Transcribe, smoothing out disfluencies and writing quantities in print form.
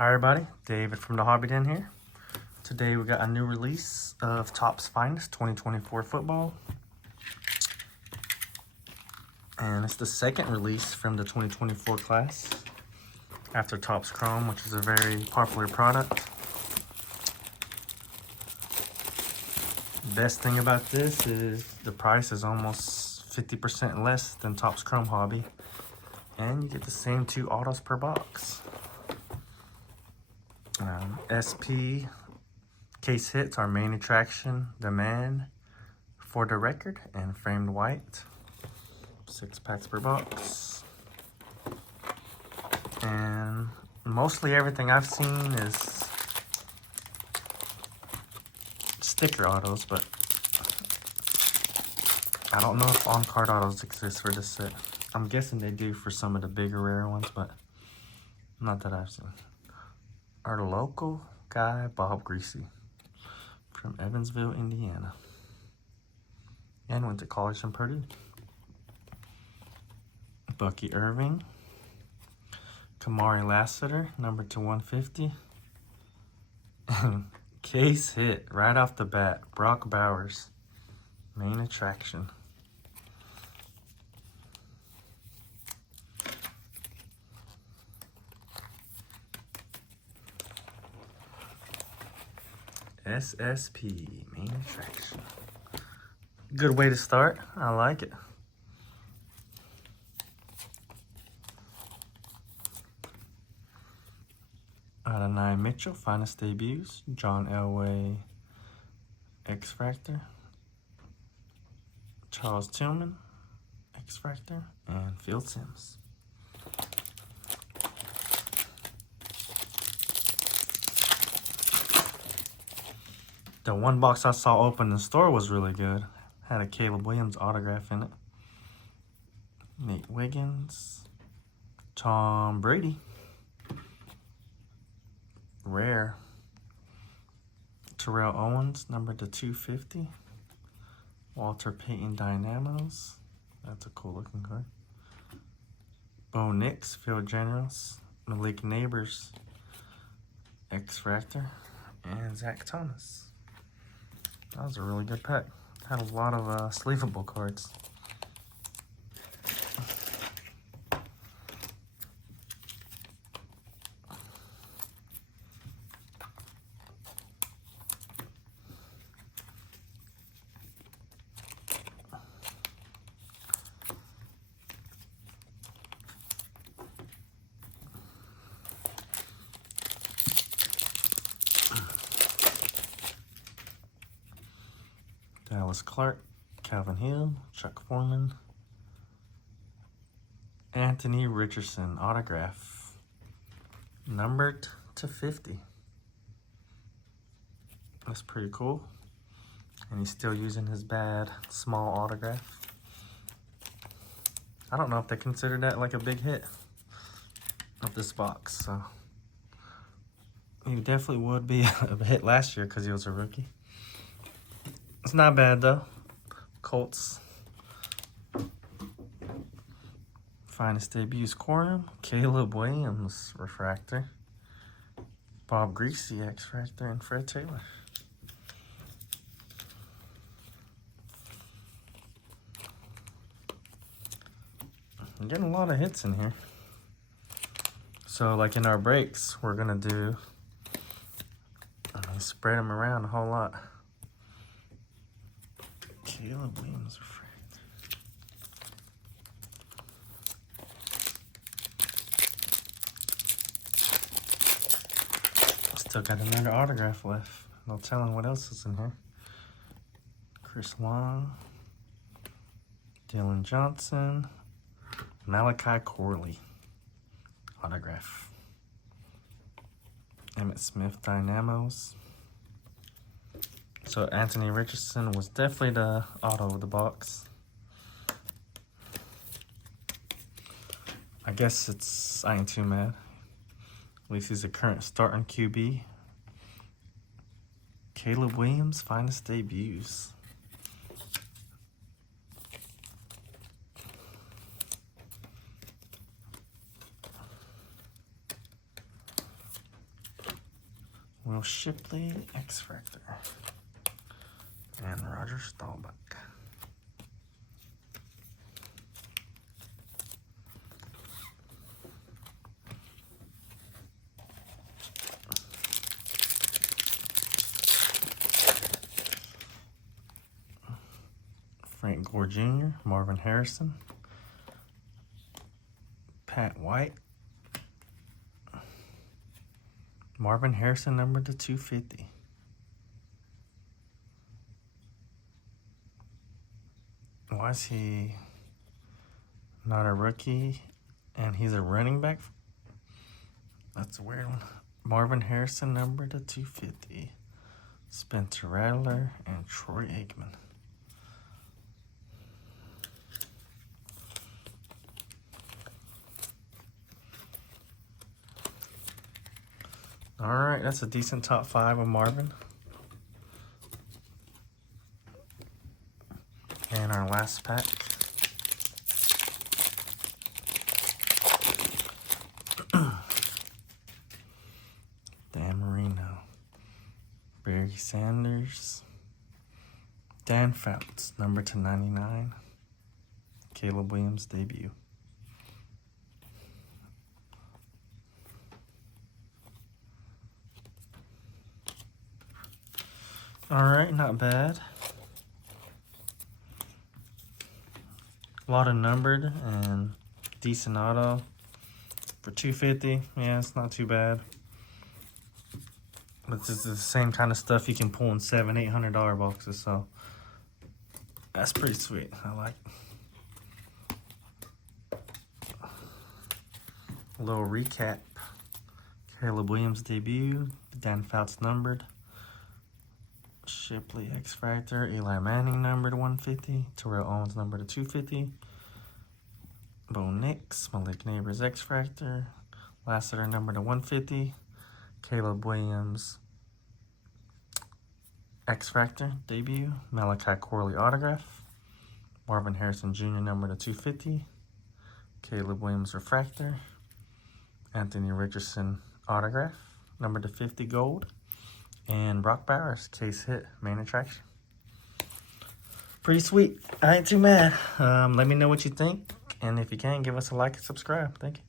Hi everybody, David from the Hobby Den here. Today we got a new release of Topps Finest 2024 football. And it's the second release from the 2024 class after Topps Chrome, which is a very popular product. Best thing about this is the price is almost 50% less than Topps Chrome Hobby. And you get the same 2 autos per box. SP case hits are Main Attraction, The Man, For the Record, and Framed White. 6 packs per box. And mostly everything I've seen is sticker autos, but I don't know if on-card autos exist for this set. I'm guessing they do for some of the bigger rare ones, but not that I've seen. Our local guy, Bob Greasy, from Evansville, Indiana, and went to college in Purdue. Bucky Irving, Kamari Lassiter, number to 150. Case hit right off the bat, Brock Bowers, Main Attraction. SSP, Main Attraction. Good way to start. I like it. Adonai Mitchell, Finest Debuts. John Elway, X Factor. Charles Tillman, X Factor. And Phil Simms. The one box I saw open in the store was really good. Had a Caleb Williams autograph in it. Nate Wiggins. Tom Brady. Rare. Terrell Owens, number to 250. Walter Payton Dynamos. That's a cool looking card. Bo Nix, Phil Generals. Malik Neighbors, X Factor. And Zach Thomas. That was a really good pack. Had a lot of sleevable cards. Dallas Clark, Calvin Hill, Chuck Foreman, Anthony Richardson autograph, numbered to 50. That's pretty cool. And he's still using his bad small autograph. I don't know if they consider that like a big hit of this box. So he definitely would be a hit last year because he was a rookie. It's not bad though. Colts. Finest Debuts Quorum. Caleb Williams Refractor. Bob Greasy X Factor and Fred Taylor. I'm getting a lot of hits in here. So like in our breaks, we're gonna do spread them around a whole lot. Caleb Williams Refractor. Still got another autograph left. No telling what else is in here. Chris Long, Dylan Johnson, Malachi Corley autograph. Emmitt Smith Dynamos. So Anthony Richardson was definitely the auto of the box. I guess I ain't too mad. At least he's a current starting QB. Caleb Williams, Finest Debuts. Will Shipley, X-Factor. And Roger Staubach. Frank Gore Jr., Marvin Harrison, Pat White, Marvin Harrison number to 250. Why is he not a rookie and he's a running back? That's a weird one. Marvin Harrison number to 250. Spencer Rattler and Troy Aikman. All right, that's a decent top 5 of Marvin. And our last pack. Dan Marino, Barry Sanders, Dan Fouts, number to 99. Caleb Williams debut. All right, not bad. A lot of numbered and decent auto for 250. Yeah, it's not too bad. But this is the same kind of stuff you can pull in $700-800 boxes, so that's pretty sweet. I like it. A little recap. Caleb Williams debut. Dan Fouts numbered. Shipley X-Factor, Eli Manning number to 150, Terrell Owens number to 250, Bo Nix, Malik Neighbors X-Factor, Lassiter number to 150, Caleb Williams X-Factor debut, Malachi Corley autograph, Marvin Harrison Jr. number to 250, Caleb Williams refractor, Anthony Richardson autograph number to 50 gold, and Brock Bowers, case hit, main attraction. Pretty sweet. I ain't too mad. Let me know what you think. And if you can, give us a like and subscribe. Thank you.